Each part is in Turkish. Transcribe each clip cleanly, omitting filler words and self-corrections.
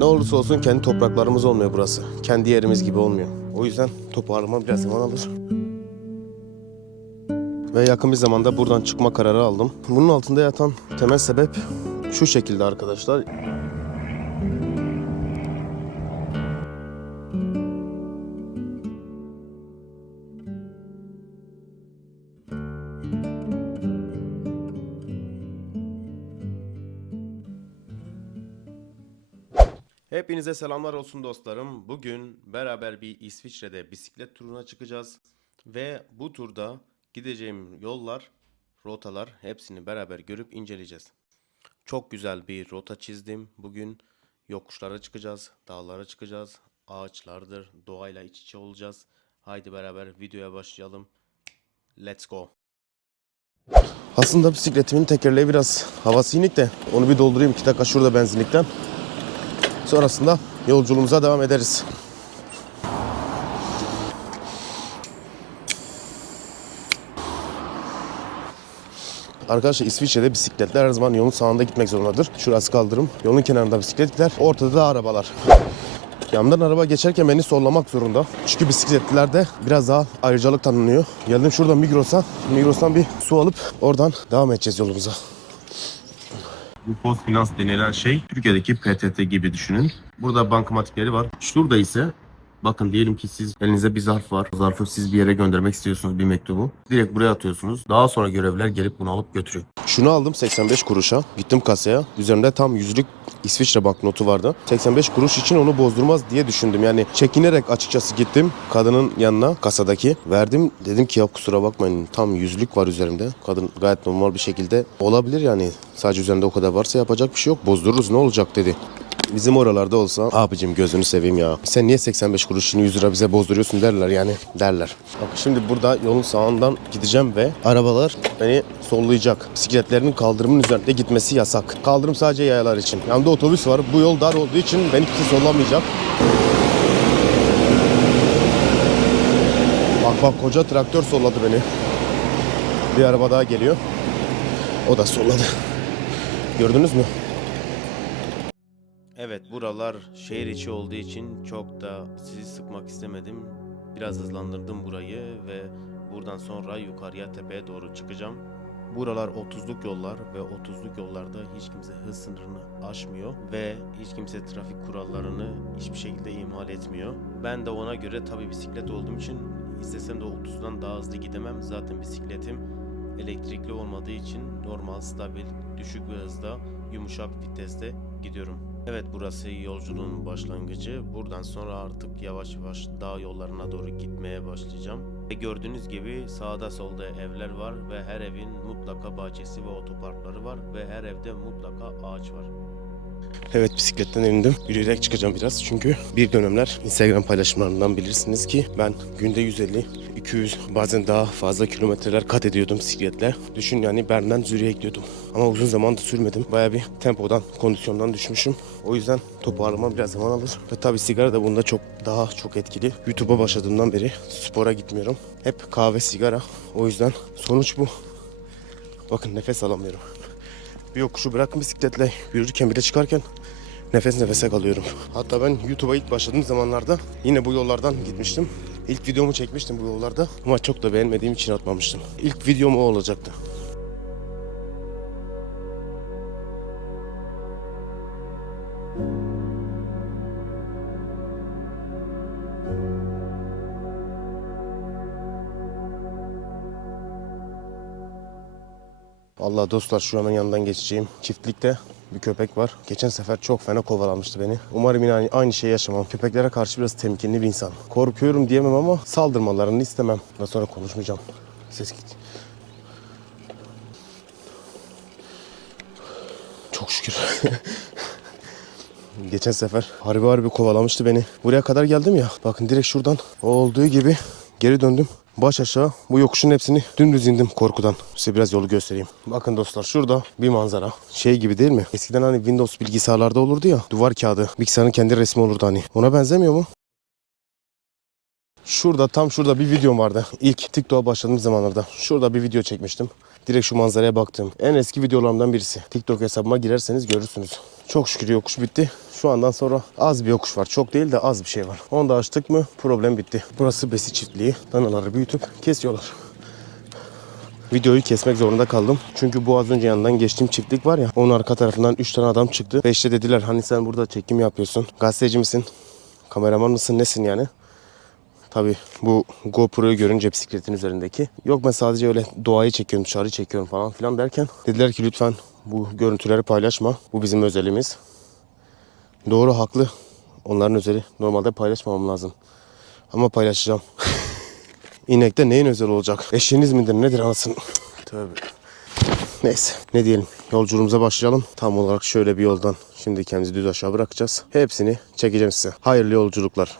Ne olursa olsun kendi topraklarımız olmuyor burası. Kendi yerimiz gibi olmuyor. O yüzden toparlama biraz zaman alır. Ve yakın bir zamanda buradan çıkma kararı aldım. Bunun altında yatan temel sebep şu şekilde arkadaşlar. Hepinize selamlar olsun dostlarım. Bugün beraber bir İsviçre'de bisiklet turuna çıkacağız. Ve bu turda gideceğim yollar, rotalar hepsini beraber görüp inceleyeceğiz. Çok güzel bir rota çizdim. Bugün yokuşlara çıkacağız, dağlara çıkacağız. Ağaçlardır, doğayla iç içe olacağız. Haydi beraber videoya başlayalım. Let's go. Aslında bisikletimin tekerleği biraz havası inik de onu bir doldurayım 2 dakika şurada benzinlikten. Sonrasında yolculuğumuza devam ederiz. Arkadaşlar İsviçre'de bisikletler her zaman yolun sağında gitmek zorundadır. Şurası kaldırım. Yolun kenarında bisikletler, ortada da arabalar. Yandan araba geçerken beni sollamak zorunda. Çünkü bisikletlerde biraz daha ayrıcalık tanınıyor. Geldim şurada Migros'a. Migros'tan bir su alıp oradan devam edeceğiz yolumuza. Bu PostFinans denilen şey Türkiye'deki PTT gibi düşünün. Burada bankamatikleri var. Şurada ise bakın diyelim ki siz elinizde bir zarf var. O zarfı siz bir yere göndermek istiyorsunuz, bir mektubu. Direkt buraya atıyorsunuz. Daha sonra görevliler gelip bunu alıp götürüyor. Şunu aldım 85 kuruşa. Gittim kasaya. Üzerinde tam 100'lük İsviçre banknotu vardı. 85 kuruş için onu bozdurmaz diye düşündüm. Yani çekinerek açıkçası gittim kadının yanına, kasadaki. Verdim, dedim ki ya kusura bakmayın tam 100'lük var üzerimde. Kadın gayet normal bir şekilde olabilir yani. Sadece üzerinde o kadar varsa yapacak bir şey yok. Bozdururuz ne olacak dedi. Bizim oralarda olsa abicim gözünü seveyim ya. Sen niye 85 kuruş için 100 lira bize bozduruyorsun derler yani derler. Bak şimdi burada yolun sağından gideceğim ve arabalar beni sollayacak. Bisikletlerin kaldırımın üzerinde gitmesi yasak. Kaldırım sadece yayalar için. Yanında otobüs var. Bu yol dar olduğu için beni kimse sollamayacak. Bak koca traktör solladı beni. Bir araba daha geliyor. O da solladı. Gördünüz mü? Evet, buralar şehir içi olduğu için çok da sizi sıkmak istemedim. Biraz hızlandırdım burayı ve buradan sonra yukarıya tepeye doğru çıkacağım. Buralar 30'luk yollar ve 30'luk yollarda hiç kimse hız sınırını aşmıyor ve hiç kimse trafik kurallarını hiçbir şekilde ihmal etmiyor. Ben de ona göre tabii bisiklet olduğum için istesem de 30'dan daha hızlı gidemem. Zaten bisikletim elektrikli olmadığı için normal, stabil, düşük bir hızda, yumuşak viteste gidiyorum. Evet, burası yolculuğun başlangıcı. Buradan sonra artık yavaş yavaş dağ yollarına doğru gitmeye başlayacağım. Ve gördüğünüz gibi sağda solda evler var ve her evin mutlaka bahçesi ve otoparkları var ve her evde mutlaka ağaç var. Evet, bisikletten indim. Yürüyerek çıkacağım biraz çünkü bir dönemler Instagram paylaşımlarından bilirsiniz ki ben günde 150, 200 bazen daha fazla kilometreler kat ediyordum bisikletle. Düşün yani Bern'den Zürih'e gidiyordum. Ama uzun zamandır sürmedim. Bayağı bir tempodan, kondisyondan düşmüşüm. O yüzden toparlama biraz zaman alır. Ve tabii sigara da bunda daha çok etkili. YouTube'a başladığımdan beri spora gitmiyorum. Hep kahve, sigara. O yüzden sonuç bu. Bakın nefes alamıyorum. Bir yokuşu bırakın bisikletle yürürken bile çıkarken nefes nefese kalıyorum. Hatta ben YouTube'a ilk başladığım zamanlarda yine bu yollardan gitmiştim. İlk videomu çekmiştim bu yollarda ama çok da beğenmediğim için atmamıştım. İlk videom o olacaktı. Vallahi dostlar şu hemen yanından geçeceğim. Çiftlikte bir köpek var. Geçen sefer çok fena kovalamıştı beni. Umarım yine aynı şeyi yaşamam. Köpeklere karşı biraz temkinli bir insan. Korkuyorum diyemem ama saldırmalarını istemem. Daha sonra konuşmayacağım. Ses git. Çok şükür. Geçen sefer harbi kovalamıştı beni. Buraya kadar geldim ya. Bakın direkt şuradan olduğu gibi geri döndüm. Baş aşağı bu yokuşun hepsini dümdüz indim korkudan. Size biraz yolu göstereyim. Bakın dostlar şurada bir manzara. Şey gibi değil mi? Eskiden hani Windows bilgisayarlarda olurdu ya. Duvar kağıdı. Bilgisayarın kendi resmi olurdu hani. Ona benzemiyor mu? Tam şurada bir videom vardı. İlk TikTok'a başladığım zamanlarda. Şurada bir video çekmiştim. Direkt şu manzaraya baktım. En eski videolarımdan birisi. TikTok hesabıma girerseniz görürsünüz. Çok şükür yokuş bitti. Şu andan sonra az bir yokuş var. Çok değil de az bir şey var. Onu da açtık mı problem bitti. Burası besi çiftliği. Danaları büyütüp kesiyorlar. Videoyu kesmek zorunda kaldım. Çünkü bu az önce yanından geçtiğim çiftlik var ya. Onun arka tarafından 3 tane adam çıktı. Ve işte dediler hani sen burada çekim yapıyorsun. Gazeteci misin? Kameraman mısın? Nesin yani? Tabii bu GoPro'yu görünce bisikletin üzerindeki. Yok ben sadece öyle doğayı çekiyorum, dışarı çekiyorum falan filan derken. Dediler ki lütfen bu görüntüleri paylaşma. Bu bizim özelimiz. Doğru, haklı. Onların özeli. Normalde paylaşmamam lazım. Ama paylaşacağım. İnekte neyin özel olacak? Eşiniz midir nedir anasını? Tövbe. Neyse ne diyelim, yolculuğumuza başlayalım. Tam olarak şöyle bir yoldan şimdi kendimizi düz aşağı bırakacağız. Hepsini çekeceğim size. Hayırlı yolculuklar.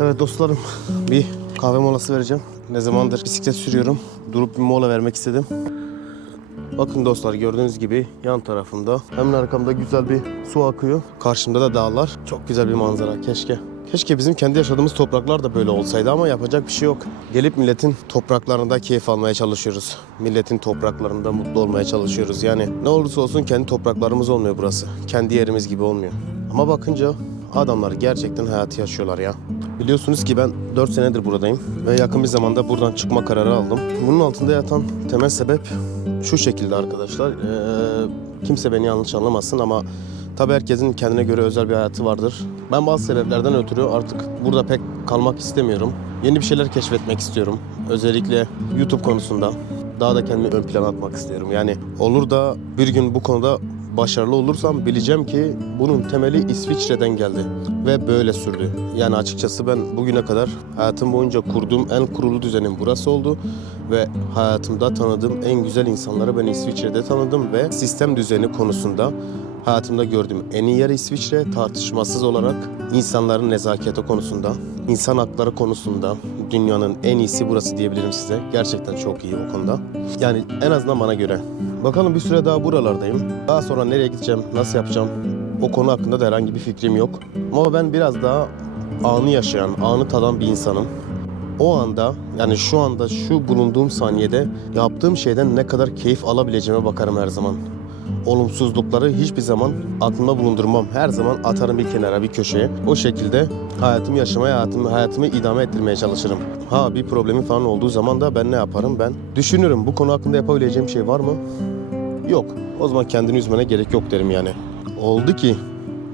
Evet dostlarım, bir kahve molası vereceğim. Ne zamandır bisiklet sürüyorum. Durup bir mola vermek istedim. Bakın dostlar, gördüğünüz gibi yan tarafımda hemen arkamda güzel bir su akıyor. Karşımda da dağlar. Çok güzel bir manzara. Keşke bizim kendi yaşadığımız topraklar da böyle olsaydı ama yapacak bir şey yok. Gelip milletin topraklarında keyif almaya çalışıyoruz. Milletin topraklarında mutlu olmaya çalışıyoruz. Yani ne olursa olsun kendi topraklarımız olmuyor burası. Kendi yerimiz gibi olmuyor. Ama bakınca adamlar gerçekten hayatı yaşıyorlar ya. Biliyorsunuz ki ben 4 senedir buradayım ve yakın bir zamanda buradan çıkma kararı aldım. Bunun altında yatan temel sebep şu şekilde arkadaşlar. Kimse beni yanlış anlamasın ama tabii herkesin kendine göre özel bir hayatı vardır. Ben bazı sebeplerden ötürü artık burada pek kalmak istemiyorum. Yeni bir şeyler keşfetmek istiyorum. Özellikle YouTube konusunda daha da kendimi ön plana atmak istiyorum. Yani olur da bir gün bu konuda başarılı olursam bileceğim ki bunun temeli İsviçre'den geldi ve böyle sürdü. Yani açıkçası ben bugüne kadar hayatım boyunca kurduğum en kurulu düzenim burası oldu ve hayatımda tanıdığım en güzel insanları ben İsviçre'de tanıdım ve sistem düzeni konusunda hayatımda gördüğüm en iyi yer İsviçre, tartışmasız olarak insanların nezaketi konusunda, insan hakları konusunda dünyanın en iyisi burası diyebilirim size. Gerçekten çok iyi o konuda. Yani en azından bana göre. Bakalım bir süre daha buralardayım. Daha sonra nereye gideceğim, nasıl yapacağım o konu hakkında da herhangi bir fikrim yok. Ama ben biraz daha anı yaşayan, anı tadan bir insanım. O anda, yani şu anda şu bulunduğum saniyede yaptığım şeyden ne kadar keyif alabileceğime bakarım her zaman. Olumsuzlukları hiçbir zaman aklımda bulundurmam. Her zaman atarım bir kenara, bir köşeye. O şekilde hayatımı yaşamaya, hayatımı idame ettirmeye çalışırım. Ha, bir problemim falan olduğu zaman da ben ne yaparım? Ben düşünürüm, bu konu hakkında yapabileceğim şey var mı? Yok. O zaman kendini üzmene gerek yok derim yani. Oldu ki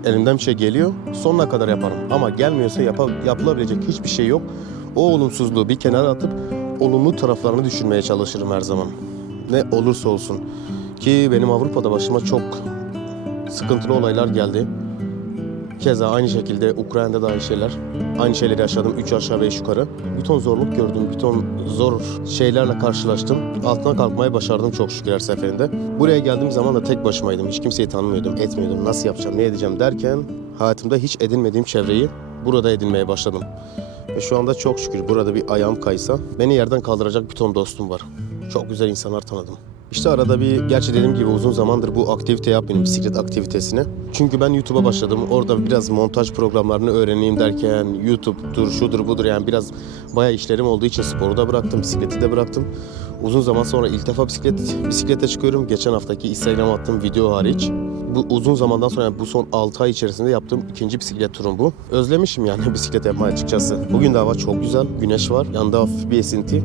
elimden bir şey geliyor, sonuna kadar yaparım. Ama gelmiyorsa yapılabilecek hiçbir şey yok. O olumsuzluğu bir kenara atıp olumlu taraflarını düşünmeye çalışırım her zaman. Ne olursa olsun. Ki benim Avrupa'da başıma çok sıkıntılı olaylar geldi. Keza aynı şekilde Ukrayna'da da aynı şeyler. Aynı şeyleri yaşadım. 3 aşağı 5 yukarı. Bir ton zorluk gördüm. Bir ton zor şeylerle karşılaştım. Altından kalkmayı başardım çok şükür her seferinde. Buraya geldiğim zaman da tek başımaydım. Hiç kimseyi tanımıyordum, etmiyordum. Nasıl yapacağım, ne edeceğim derken hayatımda hiç edinmediğim çevreyi burada edinmeye başladım. Ve şu anda çok şükür burada bir ayağım kaysa beni yerden kaldıracak bir ton dostum var. Çok güzel insanlar tanıdım. İşte arada bir, gerçi dediğim gibi uzun zamandır bu aktivite yapmıyorum, bisiklet aktivitesini. Çünkü ben YouTube'a başladım. Orada biraz montaj programlarını öğreneyim derken YouTube'dur, şudur budur, yani biraz bayağı işlerim olduğu için sporu da bıraktım, bisikleti de bıraktım. Uzun zaman sonra ilk defa bisiklete çıkıyorum. Geçen haftaki Instagram attığım video hariç. Bu uzun zamandan sonra, yani bu son 6 ay içerisinde yaptığım ikinci bisiklet turum bu. Özlemişim yani bisiklet yapmayı açıkçası. Bugün de hava çok güzel, güneş var, yanında hafif bir esinti.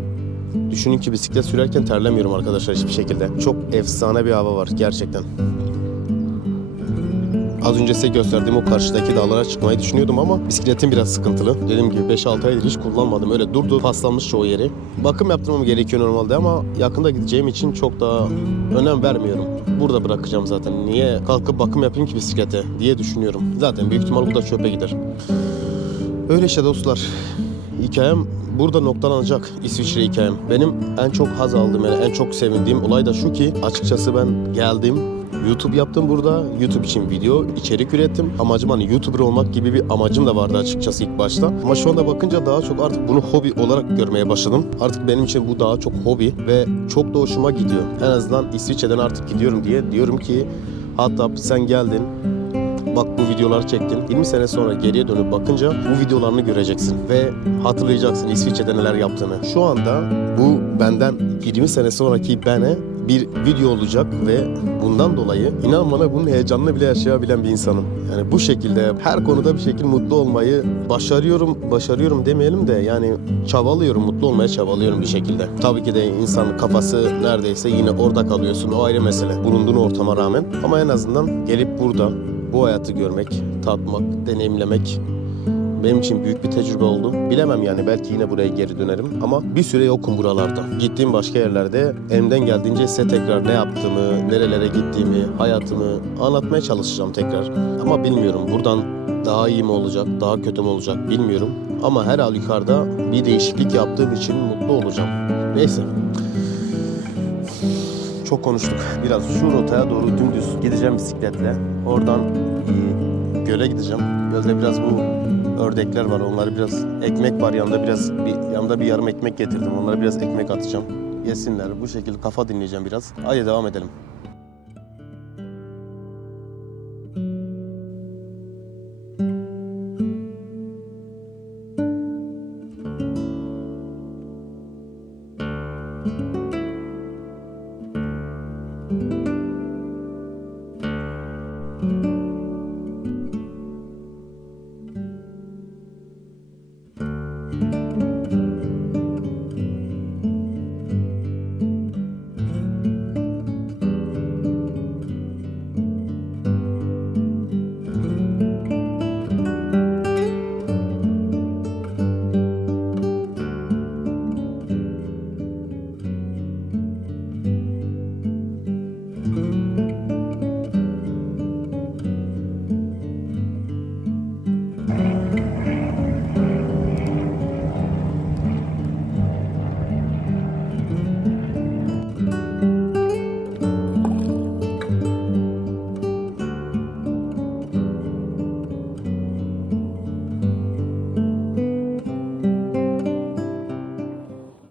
Düşünün ki bisiklet sürerken terlemiyorum arkadaşlar hiçbir şekilde. Çok efsane bir hava var gerçekten. Az önce size gösterdiğim o karşıdaki dağlara çıkmayı düşünüyordum ama bisikletim biraz sıkıntılı. Dediğim gibi 5-6 aydır hiç kullanmadım. Öyle durdu, paslanmış çoğu yeri. Bakım yaptırmam gerekiyor normalde ama yakında gideceğim için çok da önem vermiyorum. Burada bırakacağım zaten. Niye kalkıp bakım yapayım ki bisiklete diye düşünüyorum. Zaten büyük ihtimal bu da çöpe gider. Öyle işte dostlar. Hikayem burada noktalanacak, İsviçre hikayem. Benim en çok haz aldığım, yani en çok sevindiğim olay da şu ki açıkçası ben geldim, YouTube yaptım burada. YouTube için video, içerik ürettim. Amacım hani YouTuber olmak gibi bir amacım da vardı açıkçası ilk başta. Ama şu anda bakınca daha çok artık bunu hobi olarak görmeye başladım. Artık benim için bu daha çok hobi ve çok da hoşuma gidiyor. En azından İsviçre'den artık gidiyorum diye diyorum ki hatta sen geldin. Bak bu videoları çektin. 20 sene sonra geriye dönüp bakınca bu videolarını göreceksin ve hatırlayacaksın İsviçre'de neler yaptığını. Şu anda bu benden 20 sene sonraki bana bir video olacak ve bundan dolayı inan bana bunun heyecanını bile yaşayabilen bir insanım. Yani bu şekilde her konuda bir şekilde mutlu olmayı başarıyorum demeyelim de yani çabalıyorum, mutlu olmaya çabalıyorum bir şekilde. Tabii ki de insanın kafası neredeyse yine orada kalıyorsun, o ayrı mesele. Bulunduğun ortama rağmen ama en azından gelip burada bu hayatı görmek, tatmak, deneyimlemek benim için büyük bir tecrübe oldu. Bilemem yani, belki yine buraya geri dönerim ama bir süre yokum buralarda. Gittiğim başka yerlerde elimden geldiğince size tekrar ne yaptığımı, nerelere gittiğimi, hayatımı anlatmaya çalışacağım tekrar. Ama bilmiyorum buradan daha iyi mi olacak, daha kötü mü olacak bilmiyorum. Ama her halükarda bir değişiklik yaptığım için mutlu olacağım. Neyse. Çok konuştuk. Biraz şu rotaya doğru dümdüz gideceğim bisikletle. Oradan göle gideceğim. Gölde biraz bu ördekler var. Onları biraz, ekmek var yanında, yanında bir yarım ekmek getirdim. Onlara biraz ekmek atacağım. Yesinler. Bu şekilde kafa dinleyeceğim biraz. Hadi devam edelim.